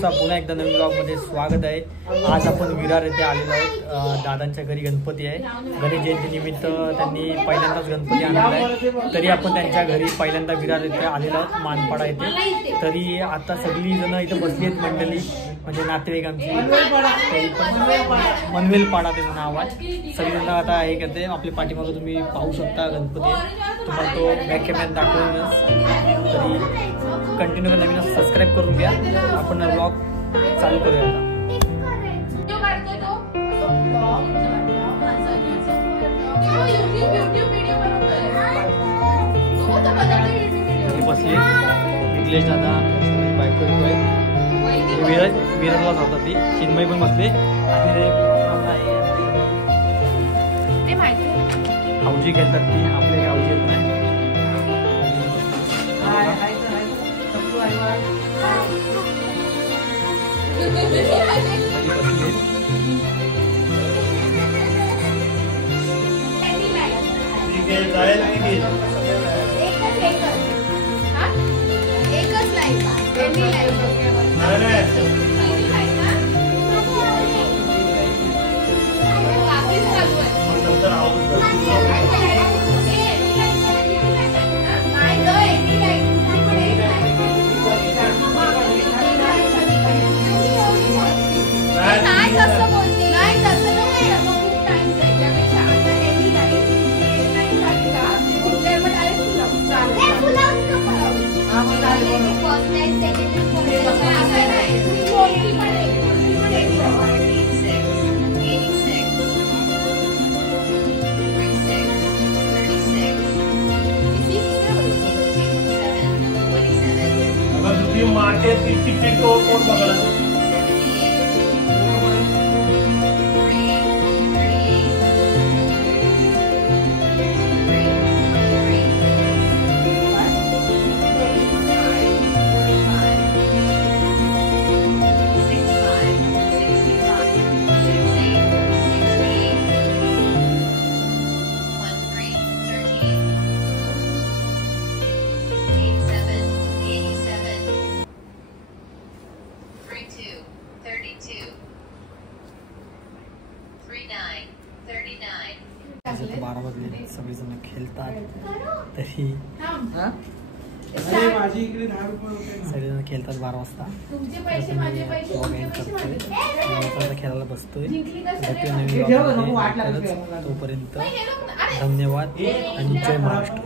तुमचा पुन्हा एकदा नवीन ब्लॉगमध्ये स्वागत आहे। आज आपण विरार येथे आलेलो आहोत। दादांच्या घरी गणपती आहे। गणेश जयंती निमित्त त्यांनी पहिल्यांदाच गणपती आणला आहे, तरी आपण त्यांच्या घरी पहिल्यांदा विरार येथे आलेलो आहोत, मानपाडा येथे। तरी आता सगळी जण इथे बसली आहेत मंडळी, म्हणजे नातेवाईक आमची मनवेलपाडा त्याचं नाव आहे। सगळीजण आता हे करते, आपल्या पाठीमागे तुम्ही पाहू शकता गणपती, तुम्हाला तो बॅक कॅमेऱ्यात दाखवूनच। तरी कंटिन्यू नवीन सबस्क्राइब करून घ्या। आपण ब्लॉग चालू करूया आता। बसले निखिलेश दादा, बायको विरारलाच होता ती, चिन्मय पण बसले आणि हाऊजी खेळतात ती, आपले हाऊजी येत नाही। माटे तिकीट कोण बघा बारा वाजले, सगळेजण खेळतात, तरी सगळेजण खेळतात 12 वाजता। खेळायला बसतोय, तोपर्यंत धन्यवाद आणि जय महाराष्ट्र।